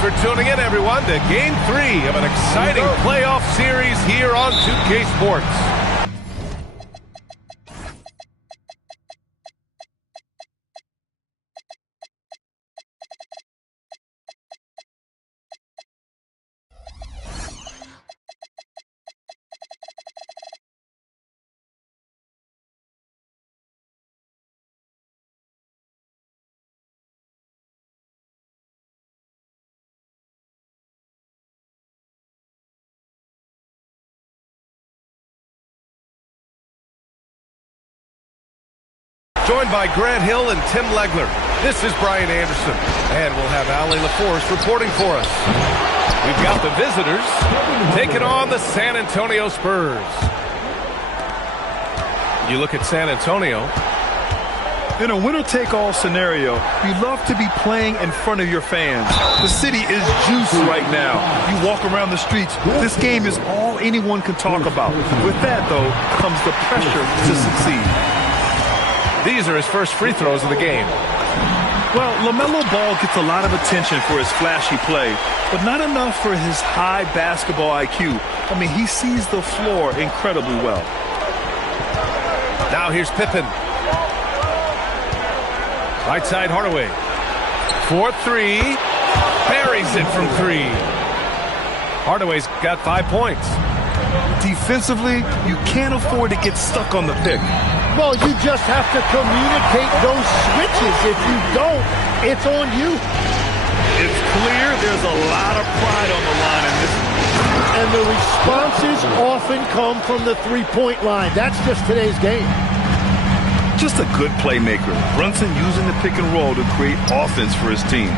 for tuning in, everyone, to Game 3 of an exciting playoff series here on 2K Sports. Joined by Grant Hill and Tim Legler. This is Brian Anderson, and we'll have Ali LaForce reporting for us. We've got the visitors taking on the San Antonio Spurs. You look at San Antonio. In a winner-take-all scenario, you love to be playing in front of your fans. The city is juiced right now. You walk around the streets. This game is all anyone can talk about. With that, though, comes the pressure to succeed. These are his first free throws of the game. Well, LaMelo Ball gets a lot of attention for his flashy play, but not enough for his high basketball IQ. I mean, he sees the floor incredibly well. Now here's Pippen. Right side Hardaway. 4-3. Buries it from 3. Hardaway's got 5 points. Defensively, you can't afford to get stuck on the pick. Well, you just have to communicate those switches. If you don't, it's on you. It's clear there's a lot of pride on the line in this. And the responses often come from the three-point line. That's just today's game. Just a good playmaker. Brunson using the pick and roll to create offense for his team.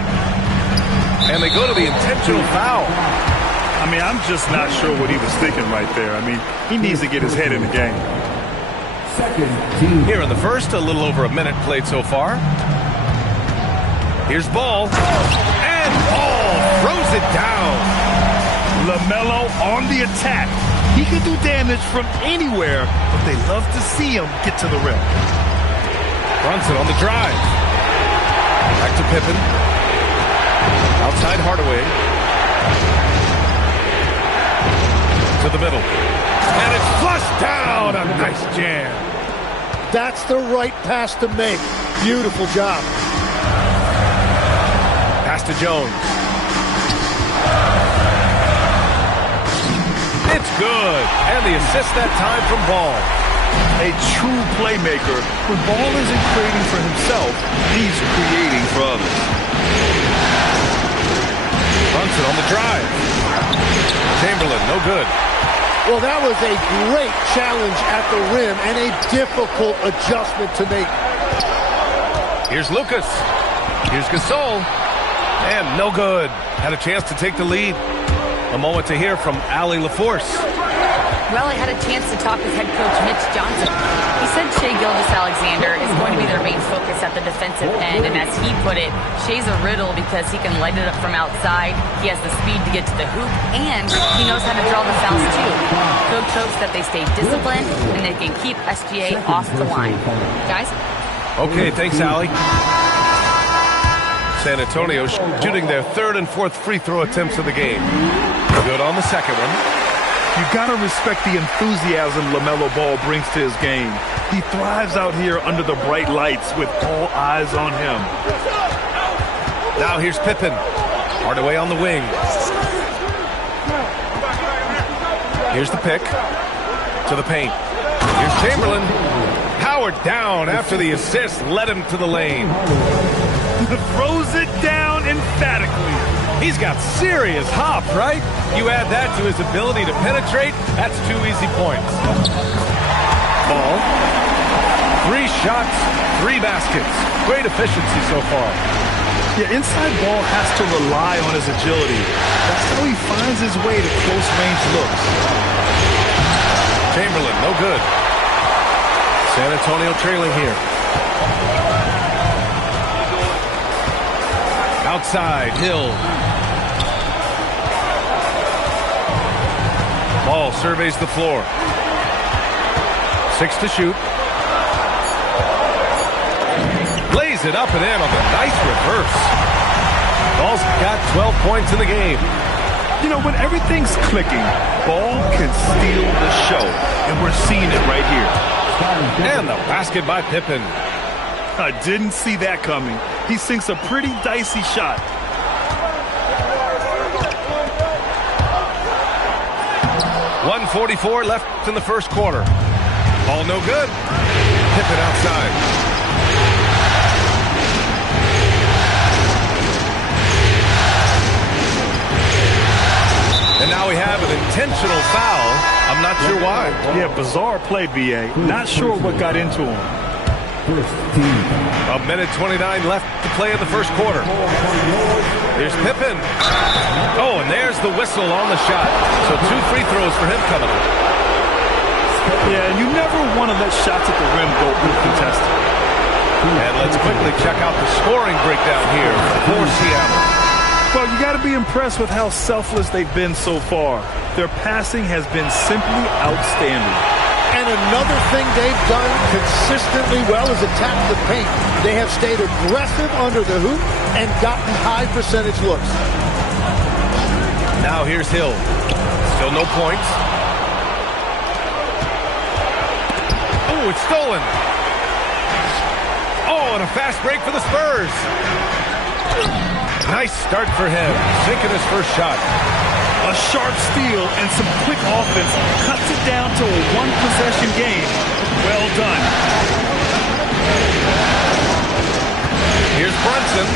And they go to the intentional foul. I mean, I'm just not sure what he was thinking right there. I mean, he needs to get his head in the game. Here in the first, a little over a minute played so far. Here's Ball. And Ball throws it down. LaMelo on the attack. He can do damage from anywhere, but they love to see him get to the rim. Brunson on the drive. Back to Pippen. Outside Hardaway. To the middle. And it's flushed down. A nice jam. That's the right pass to make. Beautiful job. Pass to Jones. It's good. And the assist that time from Ball. A true playmaker. When Ball isn't creating for himself, he's creating for others. Brunson on the drive. Chamberlain, no good. Well, that was a great challenge at the rim and a difficult adjustment to make. Here's Lucas. Here's Gasol. And no good. Had a chance to take the lead. A moment to hear from Ali LaForce. Well, I had a chance to talk with head coach Mitch Johnson. He said Shai Gilgeous-Alexander is going to be their main focus at the defensive end, and as he put it, Shai's a riddle because he can light it up from outside, he has the speed to get to the hoop, and he knows how to draw the fouls too. Coach hopes that they stay disciplined and they can keep SGA off the line. Guys? Okay, thanks, Ali. San Antonio shooting their third and fourth free throw attempts of the game. Good on the second one. You gotta respect the enthusiasm LaMelo Ball brings to his game. He thrives out here under the bright lights with all eyes on him. Now here's Pippen. Hardaway on the wing. Here's the pick. To the paint. Here's Chamberlain. Powered down after the assist led him to the lane. Throws it down emphatically. He's got serious hop, right? You add that to his ability to penetrate, that's 2 easy points. Ball. 3 shots, 3 baskets. Great efficiency so far. Yeah, inside Ball has to rely on his agility. That's how he finds his way to close-range looks. Chamberlain, no good. San Antonio trailing here. Outside, Hill. Ball surveys the floor. 6 to shoot. Lays it up and in on the nice reverse. Ball's got 12 points in the game. You know, when everything's clicking, ball can steal the show, and we're seeing it right here. And the basket by Pippen. I didn't see that coming. He sinks a pretty dicey shot. .144 left in the first quarter. Ball no good. Pippen outside. And now we have an intentional foul. I'm not sure why. Yeah, bizarre play, BA. Not sure what got into him. A minute 29 left to play in the first quarter. Here's Pippen. Oh, and there's the whistle on the shot. So 2 free throws for him coming up. Yeah, you never want to let shots at the rim go uncontested. And let's quickly check out the scoring breakdown here for Seattle. Well, you got to be impressed with how selfless they've been so far. Their passing has been simply outstanding. And another thing they've done consistently well is attack the paint. They have stayed aggressive under the hoop and gotten high percentage looks. Now here's Hill. Still no points. Oh, it's stolen. Oh, and a fast break for the Spurs. Nice start for him. Sinking his first shot. A sharp steal and some quick offense cuts it down to a one-possession game. Well done. Here's Brunson.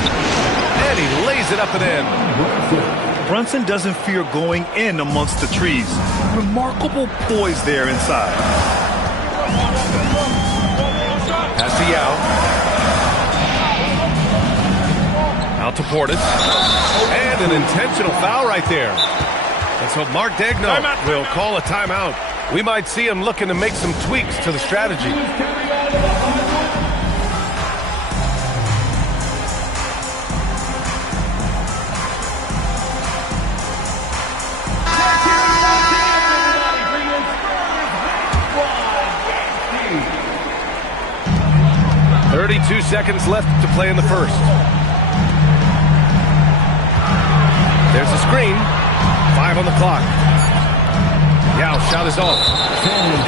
And he lays it up and in. Brunson doesn't fear going in amongst the trees. Remarkable poise there inside. Pass to Yao. Out to Portis. And an intentional foul right there. And so Mark Daigneault will call a timeout. We might see him looking to make some tweaks to the strategy. .32 seconds left to play in the first. There's a screen. 5 on the clock. Yao shot is off.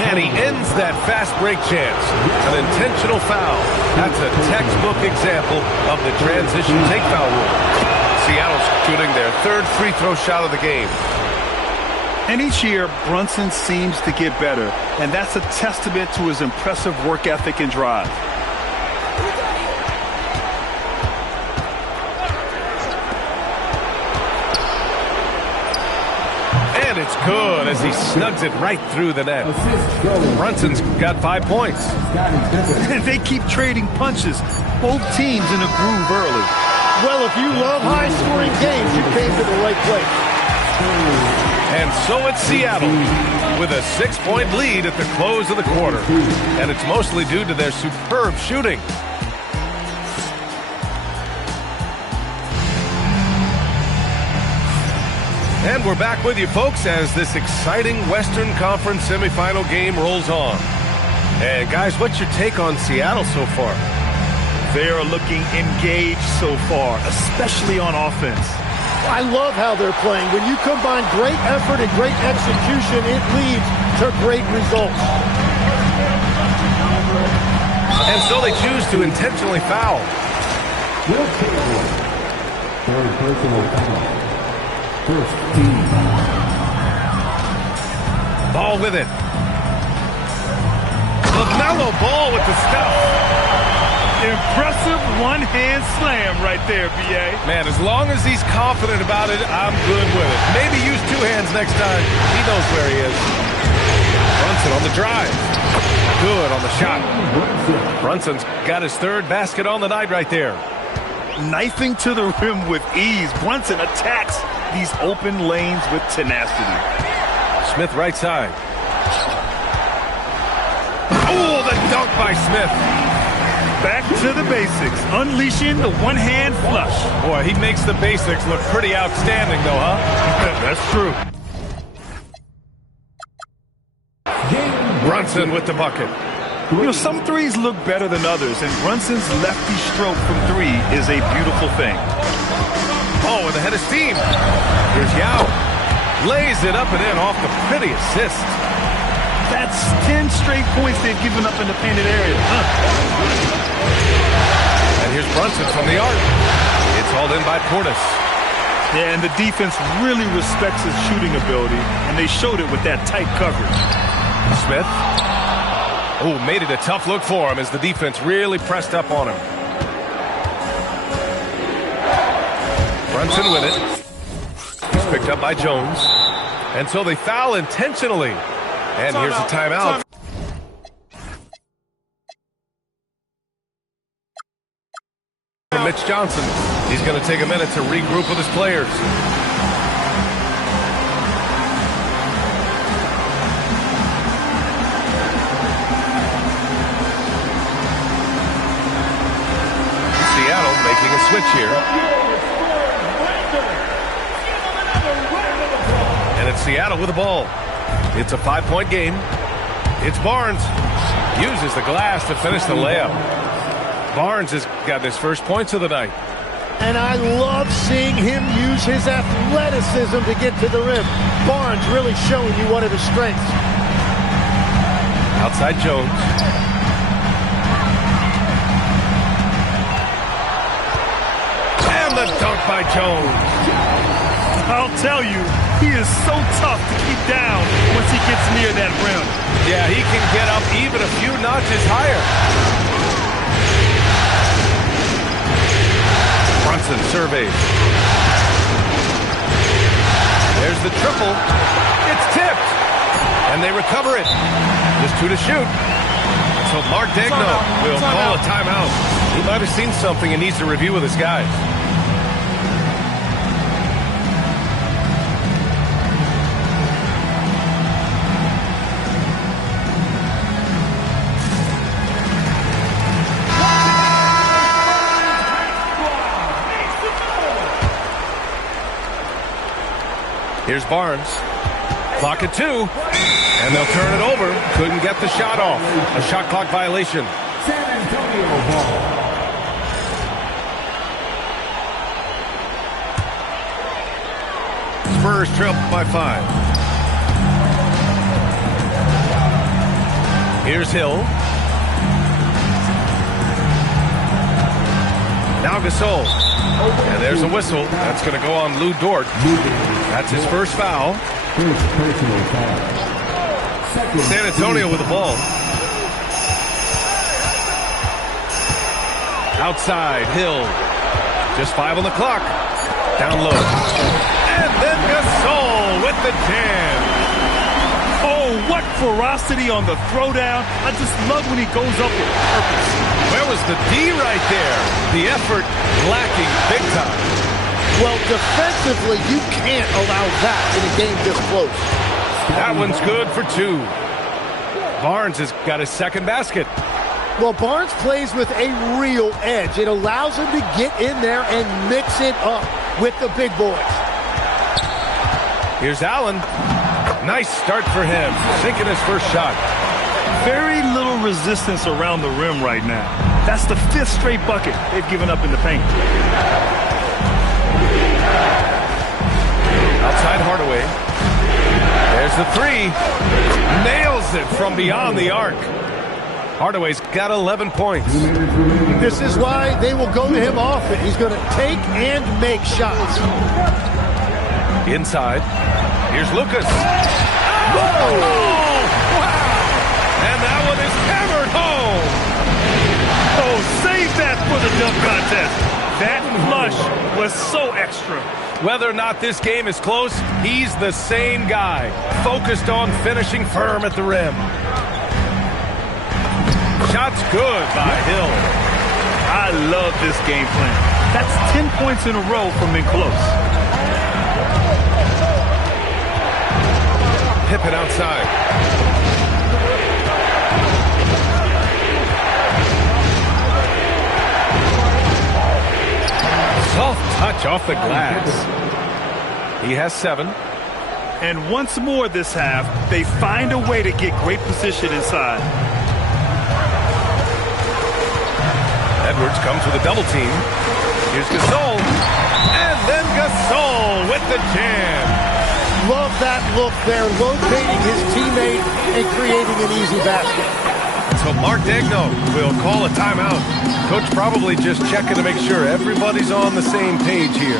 And he ends that fast break chance. An intentional foul. That's a textbook example of the transition take foul rule. Seattle's shooting their 3rd free throw shot of the game. And each year, Brunson seems to get better. And that's a testament to his impressive work ethic and drive. It's good as he snugs it right through the net. Brunson's got 5 points. And they keep trading punches. Both teams in a groove early. Well, if you love high-scoring games, you came to the right place. And so it's Seattle with a 6-point lead at the close of the quarter. And it's mostly due to their superb shooting. And we're back with you, folks, as this exciting Western Conference semifinal game rolls on. And, guys, what's your take on Seattle so far? They are looking engaged so far, especially on offense. I love how they're playing. When you combine great effort and great execution, it leads to great results. And so they choose to intentionally foul. Ball with it. LaMelo Ball with the stuff. Impressive one-hand slam right there, B.A. Man, as long as he's confident about it, I'm good with it. Maybe use 2 hands next time. He knows where he is. Brunson on the drive. Good on the shot. Brunson's got his 3rd basket on the night right there. Knifing to the rim with ease. Brunson attacks these open lanes with tenacity. Smith right side. Oh, the dunk by Smith. Back to the basics, unleashing the one-hand flush. Boy, he makes the basics look pretty outstanding, though, huh? That's true. Brunson with the bucket. You know, some threes look better than others, and Brunson's lefty stroke from 3 is a beautiful thing. Oh, with a head of steam. Here's Yao. Lays it up and in off the pretty assist. That's 10 straight points they've given up in the painted area. And here's Brunson from the arc. It's hauled in by Portis. Yeah, and the defense really respects his shooting ability, and they showed it with that tight coverage. Smith. Oh, made it a tough look for him as the defense really pressed up on him. Brunson with it. He's picked up by Jones. And so they foul intentionally. And here's a timeout. For Mitch Johnson. He's going to take a minute to regroup with his players. Seattle making a switch here. And it's Seattle with the ball. It's a 5-point game. It's Barnes. Uses the glass to finish the layup. Barnes has got his first points of the night. And I love seeing him use his athleticism to get to the rim. Barnes really showing you one of his strengths. Outside Jones. And the dunk by Jones. I'll tell you, he is so tough to keep down once he gets near that rim. Yeah, he can get up even a few notches higher. Brunson surveys. There's the triple. It's tipped. And they recover it. Just 2 to shoot. So Mark Degno will call a timeout. He might have seen something and needs to review with his guys. Here's Barnes. Clock at 2. And they'll turn it over. Couldn't get the shot off. A shot clock violation. San Antonio ball. Spurs trail by 5. Here's Hill. Now Gasol. And there's a whistle. That's going to go on Lou Dort. That's his first foul. San Antonio with the ball. Outside, Hill. Just 5 on the clock. Down low. And then Gasol with the jam. Oh, what ferocity on the throwdown. I just love when he goes up with purpose. Where was the D right there? The effort lacking big time. Well, defensively, you can't allow that in a game this close. That one's good for 2. Barnes has got his second basket. Well, Barnes plays with a real edge. It allows him to get in there and mix it up with the big boys. Here's Allen. Nice start for him. Sinking his first shot. Very little resistance around the rim right now. That's the 5th straight bucket they've given up in the paint. Outside Hardaway. There's the 3. Nails it from beyond the arc. Hardaway's got 11 points. This is why they will go to him often. He's going to take and make shots. Inside. Here's Lucas. Oh, wow. And that one is hammered home. Oh, save that for the dunk contest. That flush was so extra. Whether or not this game is close, he's the same guy. Focused on finishing firm at the rim. Shot's good by Hill. I love this game plan. That's 10 points in a row from in close. Pippen outside. Soft touch off the glass. He has 7. And once more this half, they find a way to get great position inside. Edwards comes with a double team. Here's Gasol. And And then Gasol with the jam. Love that look there, locating his teammate and creating an easy basket. So Mark Daigneault will call a timeout. Coach probably just checking to make sure everybody's on the same page here.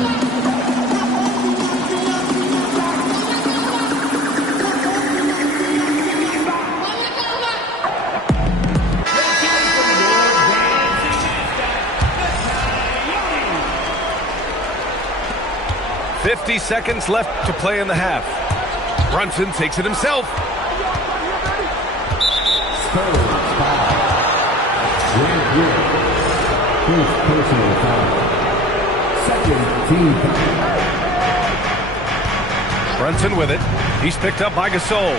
.50 left to play in the half. Brunson takes it himself. First personal foul. Second team foul. Brunson with it. He's picked up by Gasol.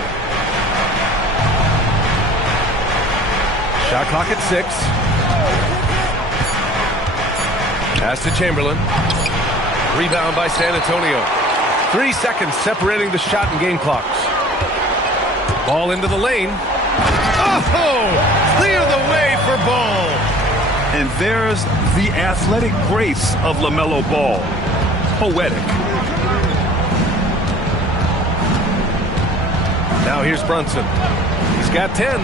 Shot clock at 6. Pass to Chamberlain. Rebound by San Antonio. 3 seconds separating the shot and game clocks. Ball into the lane. Oh! Clear the way for Ball. And there's the athletic grace of LaMelo Ball. Poetic. Now here's Brunson. He's got 10.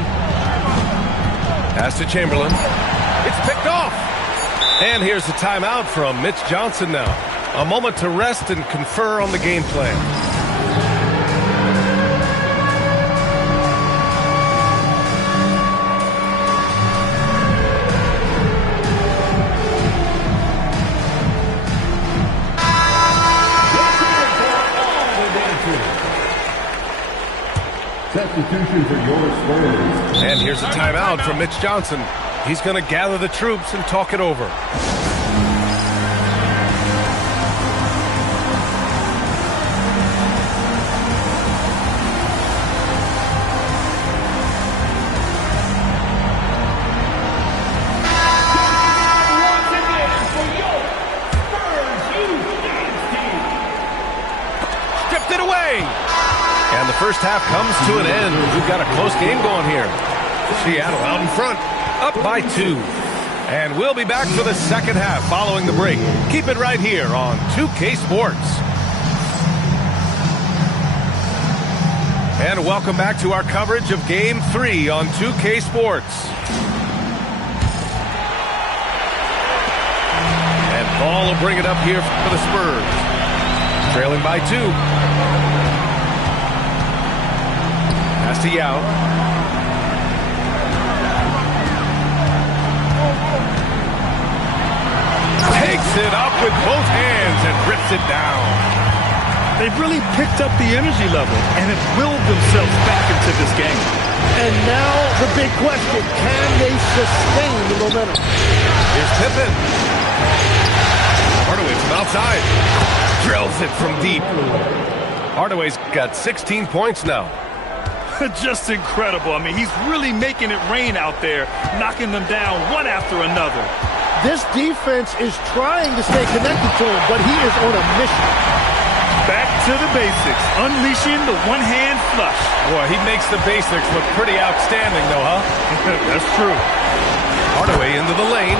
Pass to Chamberlain. It's picked off. And here's the timeout from Mitch Johnson now. A moment to rest and confer on the game plan. Substitution for your Spurs. And here's a timeout from Mitch Johnson. He's going to gather the troops and talk it over. Stripped it away. And the first half comes to an end. We've got a close game going here. Seattle out in front, up by 2. And we'll be back for the second half following the break. Keep it right here on 2K Sports. And welcome back to our coverage of Game 3 on 2K Sports. And Ball will bring it up here for the Spurs. Trailing by 2. Pass to Yao. Takes it up with both hands and rips it down. They've really picked up the energy level and have willed themselves back into this game. And now the big question, can they sustain the momentum? Here's Pippen. Hardaway from outside. Drills it from deep. Hardaway's got 16 points now. Just incredible. I mean, he's really making it rain out there, knocking them down one after another. This defense is trying to stay connected to him, but he is on a mission. Back to the basics, unleashing the one-hand flush. Boy, he makes the basics look pretty outstanding, though, huh? That's true. Hardaway into the lane.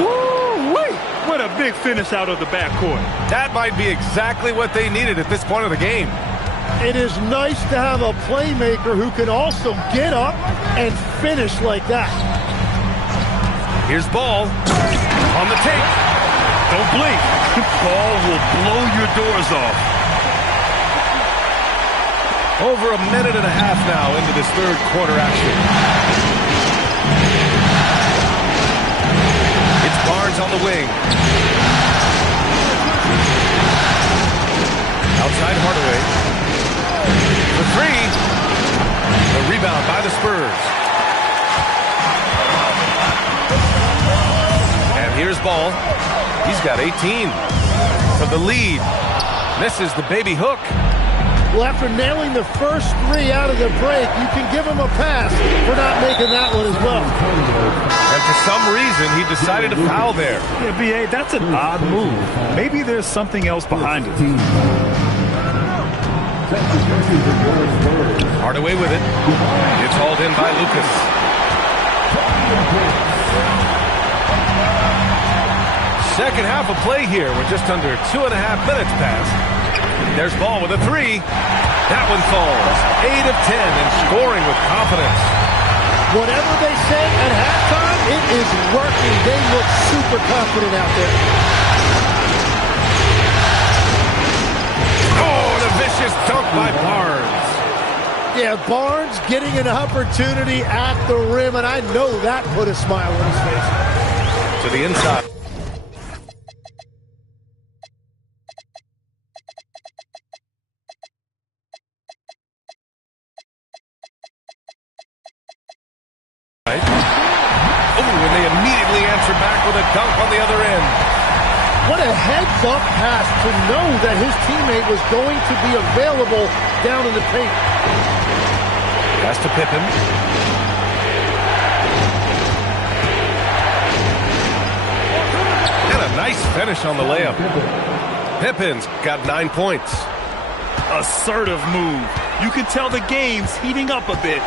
Woo-wee! What a big finish out of the backcourt. That might be exactly what they needed at this point of the game. It is nice to have a playmaker who can also get up and finish like that. Here's Ball on the take. Don't blink. Ball will blow your doors off. Over a minute and a half now into this third quarter action. It's Barnes on the wing. Outside Hardaway. The 3. The rebound by the Spurs. And here's Ball. He's got 18 for the lead. Misses the baby hook. Well, after nailing the first 3 out of the break, you can give him a pass for not making that one as well. And for some reason, he decided to foul there. Yeah, B.A., that's an odd move. Maybe there's something else behind it. Hardaway with it. It's hauled in by Lucas. Second half of play here. We're just under 2.5 minutes past. There's ball with a three. That one falls. 8 of 10 and scoring with confidence. Whatever they say at halftime, it is working. They look super confident out there. Oh, and a vicious dunk by Barnes. Yeah, Barnes getting an opportunity at the rim, and I know that put a smile on his face. To the inside. And they immediately answer back with a dunk on the other end. What a heads-up pass to know that his teammate was going to be available down in the paint. Pass to Pippen. And a nice finish on the layup. Pippen's got 9 points. Assertive move. You can tell the game's heating up a bit.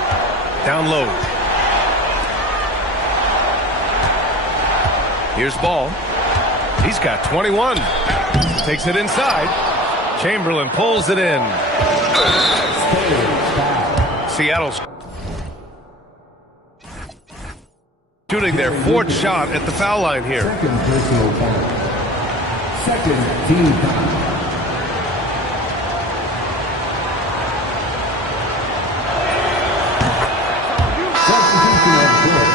Down low. Here's Ball. He's got 21. Takes it inside. Chamberlain pulls it in. Seattle's shooting their 4th shot at the foul line here. Second personal foul. Second team foul. Substitution of court.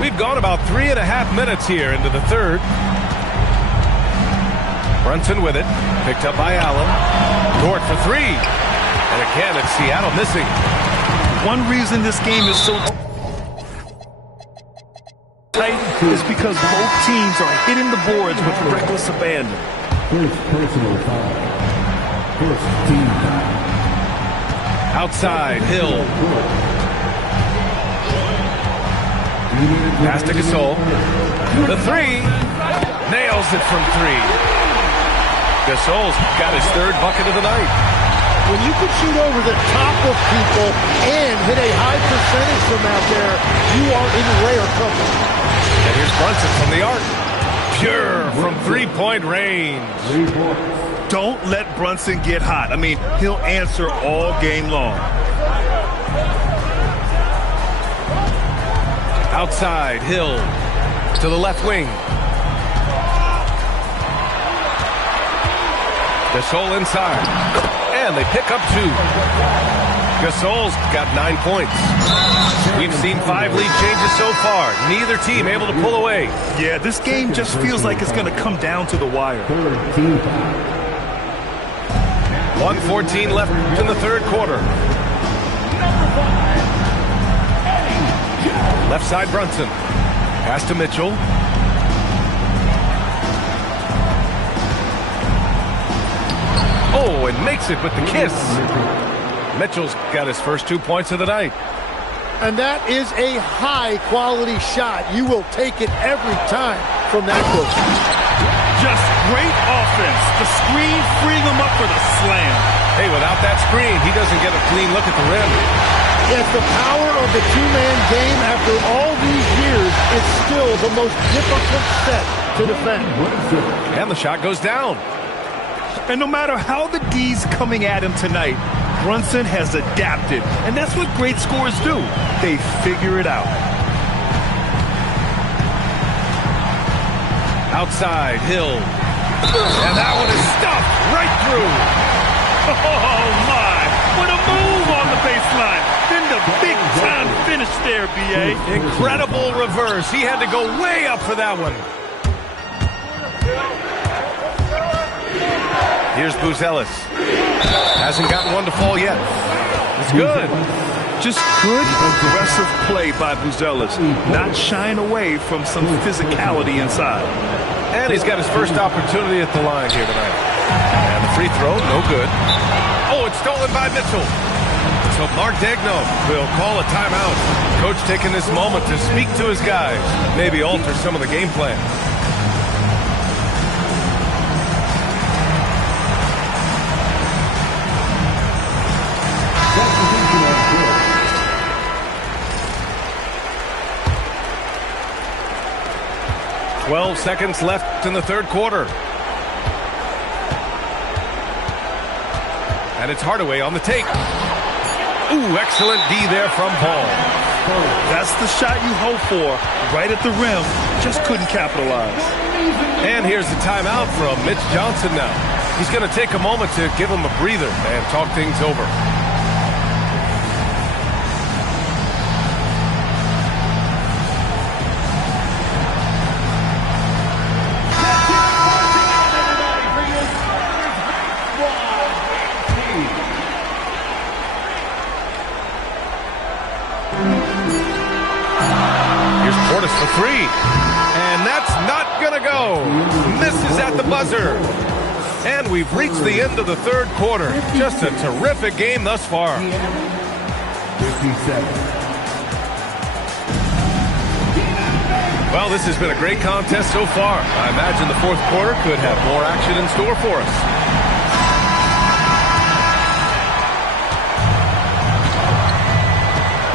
We've gone about 3.5 minutes here into the third. Brunson with it. Picked up by Allen. Dort for three. And again, it's Seattle missing. One reason this game is so tight is because both teams are hitting the boards with reckless abandon. First personal foul. First team foul. Outside, Hill. Pass to Gasol. The three. Nails it from three. Gasol's got his 3rd bucket of the night. When you can shoot over the top of people and hit a high percentage from out there, you are in rare company. And here's Brunson from the arc. Pure from 3-point range. 3 points. Don't let Brunson get hot. I mean, he'll answer all game long. Outside, Hill to the left wing. Gasol inside. And they pick up 2. Gasol's got 9 points. We've seen 5 lead changes so far. Neither team able to pull away. Yeah, this game just feels like it's going to come down to the wire. Third team foul. 1:14 left in the third quarter. Left side, Brunson. Pass to Mitchell. Oh, and makes it with the kiss. Mitchell's got his first 2 points of the night. And that is a high-quality shot. You will take it every time from that close. Just great offense. The screen freeing him up for the slam. Hey, without that screen, he doesn't get a clean look at the rim. Yes, the power of the two-man game after all these years is still the most difficult set to defend. And the shot goes down. And no matter how the D's coming at him tonight, Brunson has adapted. And that's what great scorers do. They figure it out. Outside, Hill. And that one is stuffed right through. Oh, my. What a move on the baseline. Then the big-time finish there, B.A. Incredible reverse. He had to go way up for that one. Here's Buzelis. Hasn't gotten one to fall yet. It's good. Just good, aggressive play by Buzelis. Not shying away from some physicality inside. And he's got his first opportunity at the line here tonight. And the free throw, no good. Oh, it's stolen by Mitchell. So Mark Degno will call a timeout. Coach taking this moment to speak to his guys. Maybe alter some of the game plan. 12 seconds left in the third quarter. And it's Hardaway on the take. Ooh, excellent D there from Paul. That's the shot you hope for. Right at the rim. Just couldn't capitalize. And here's the timeout from Mitch Johnson now. He's going to take a moment to give him a breather and talk things over. For three, and that's not gonna go. Misses at the buzzer. And we've reached the end of the third quarter. Just a terrific game thus far. 57. Well, this has been a great contest so far. I imagine the fourth quarter could have more action in store for us.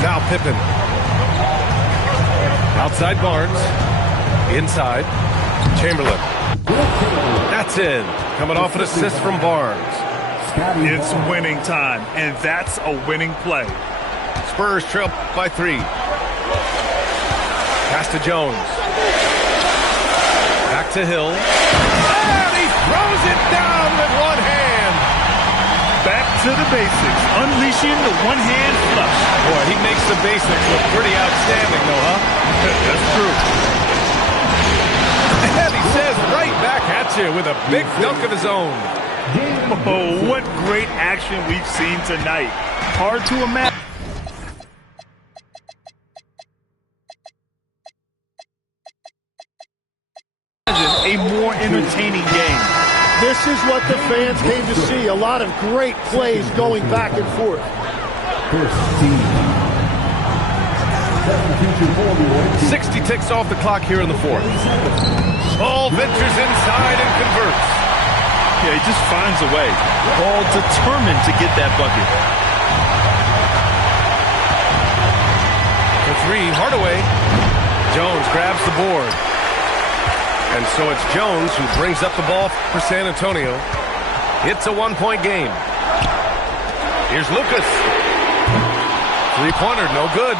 Now Pippen. Outside Barnes. Inside. Chamberlain. That's in. Coming off an assist from Barnes. It's winning time, and that's a winning play. Spurs trail by 3. Pass to Jones. Back to Hill. And he throws it down with one hand. Back to the basics, unleashing the one-hand flush. Boy, he makes the basics look pretty outstanding, though, huh? That's true. And he says right back at you with a big dunk of his own. Oh, what great action we've seen tonight. Hard to imagine a more entertaining game. This is what the fans came to see. A lot of great plays going back and forth. 60 ticks off the clock here in the fourth. Ball ventures inside and converts. Yeah, he just finds a way. All determined to get that bucket. For 3, Hardaway. Jones grabs the board. And so it's Jones who brings up the ball for San Antonio. It's a one-point game. Here's Lucas. Three-pointer, no good.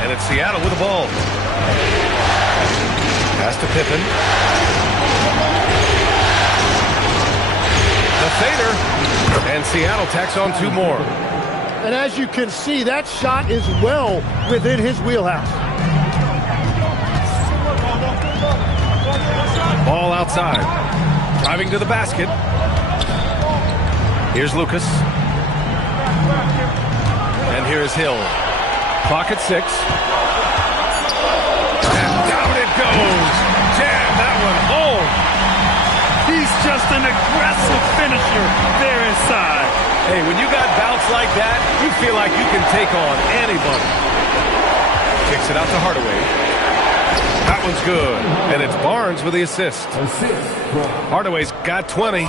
And it's Seattle with the ball. Pass to Pippen. The fader. And Seattle tacks on 2 more. And as you can see, that shot is well within his wheelhouse. Ball outside. Driving to the basket. Here's Lucas. And here's Hill. Clock at 6. And down it goes. Jam that one home. He's just an aggressive finisher there inside. Hey, when you got bounce like that, you feel like you can take on anybody. Kicks it out to Hardaway. That one's good. And it's Barnes with the assist. Hardaway's got 20.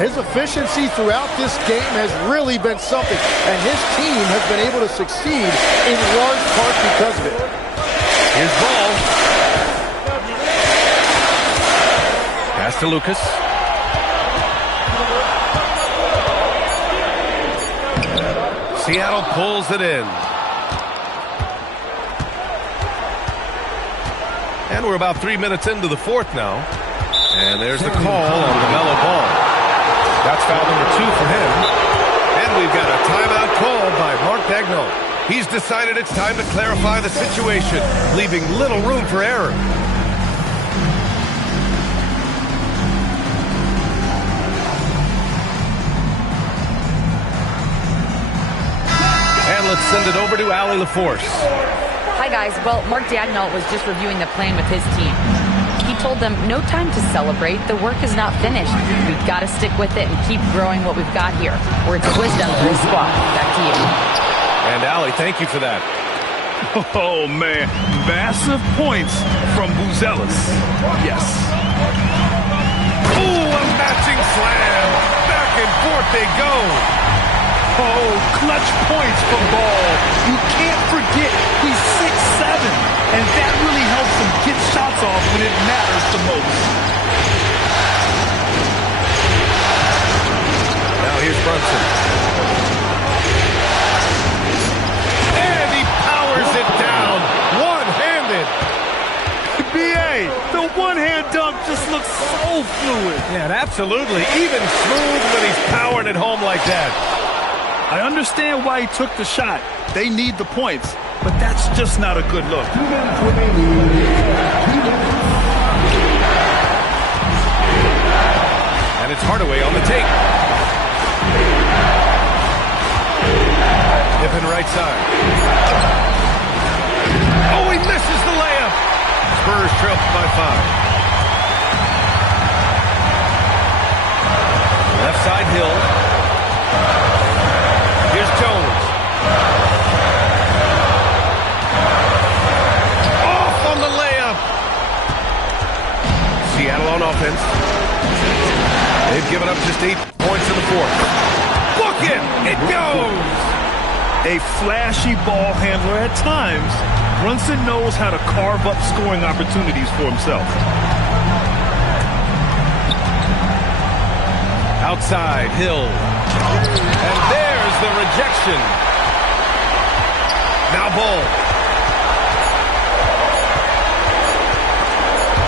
His efficiency throughout this game has really been something, and his team has been able to succeed in large part because of it. Here's ball. Pass to Lucas. Seattle pulls it in. And we're about 3 minutes into the fourth now. And there's the call on LaMelo Ball. That's foul number 2 for him. And we've got a timeout call by Mark Daigneault. He's decided it's time to clarify the situation, leaving little room for error. And let's send it over to Allie LaForce. Hi, guys. Well, Mark Daigneault was just reviewing the plan with his team. He told them, no time to celebrate. The work is not finished. We've got to stick with it and keep growing what we've got here. Words of wisdom for his squad. Back to you. And Allie, thank you for that. Oh, man. Massive points from Buzelis. Yes. Ooh, a matching slam. Back and forth they go. Oh, clutch points from Ball. You can't forget he's 6'7", and that really helps him get shots off when it matters the most. Now here's Brunson. And he powers it down, one-handed. BA, the one-hand dunk just looks so fluid. Yeah, and absolutely, even smooth when he's powering it home like that. I understand why he took the shot. They need the points, but that's just not a good look. And it's Hardaway on the take. Pippen right side. Oh, he misses the layup. Spurs trail by 5. Left side, Hill. Here's Jones. Off on the layup. Seattle on offense. They've given up just 8 points in the fourth. Book it! It goes! A flashy ball handler at times, Brunson knows how to carve up scoring opportunities for himself. Outside, Hill. And there's the rejection. Now Ball.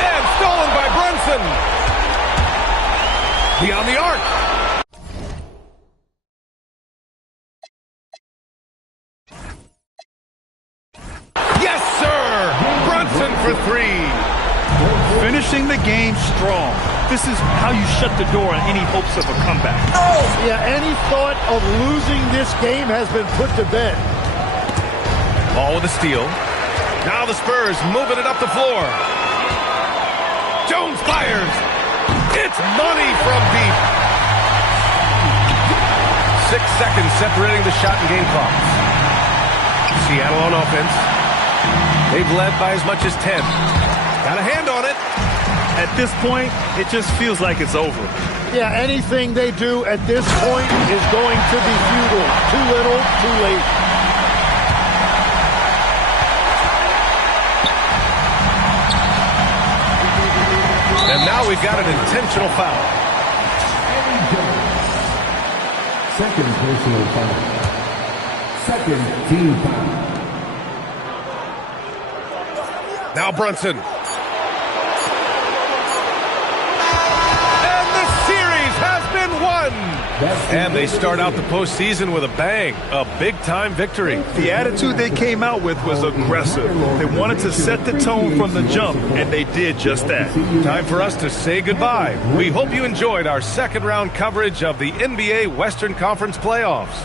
And stolen by Brunson. Beyond the arc. Yes, sir! Brunson for 3. Finishing the game strong. This is how you shut the door on any hopes of a comeback. Yeah, any thought of losing this game has been put to bed. Ball with a steal. Now the Spurs moving it up the floor. Jones fires. It's money from deep. 6 seconds separating the shot and game clocks. Seattle on offense. They've led by as much as 10. Got a hand on it. At this point, it just feels like it's over. Yeah, anything they do at this point is going to be futile. Too little, too late. And now we've got an intentional foul. Second personal foul. Second team foul. Now Brunson. And the series has been won. And they start out the postseason with a bang. A big-time victory. The attitude they came out with was aggressive. They wanted to set the tone from the jump, and they did just that. Time for us to say goodbye. We hope you enjoyed our second-round coverage of the NBA Western Conference playoffs.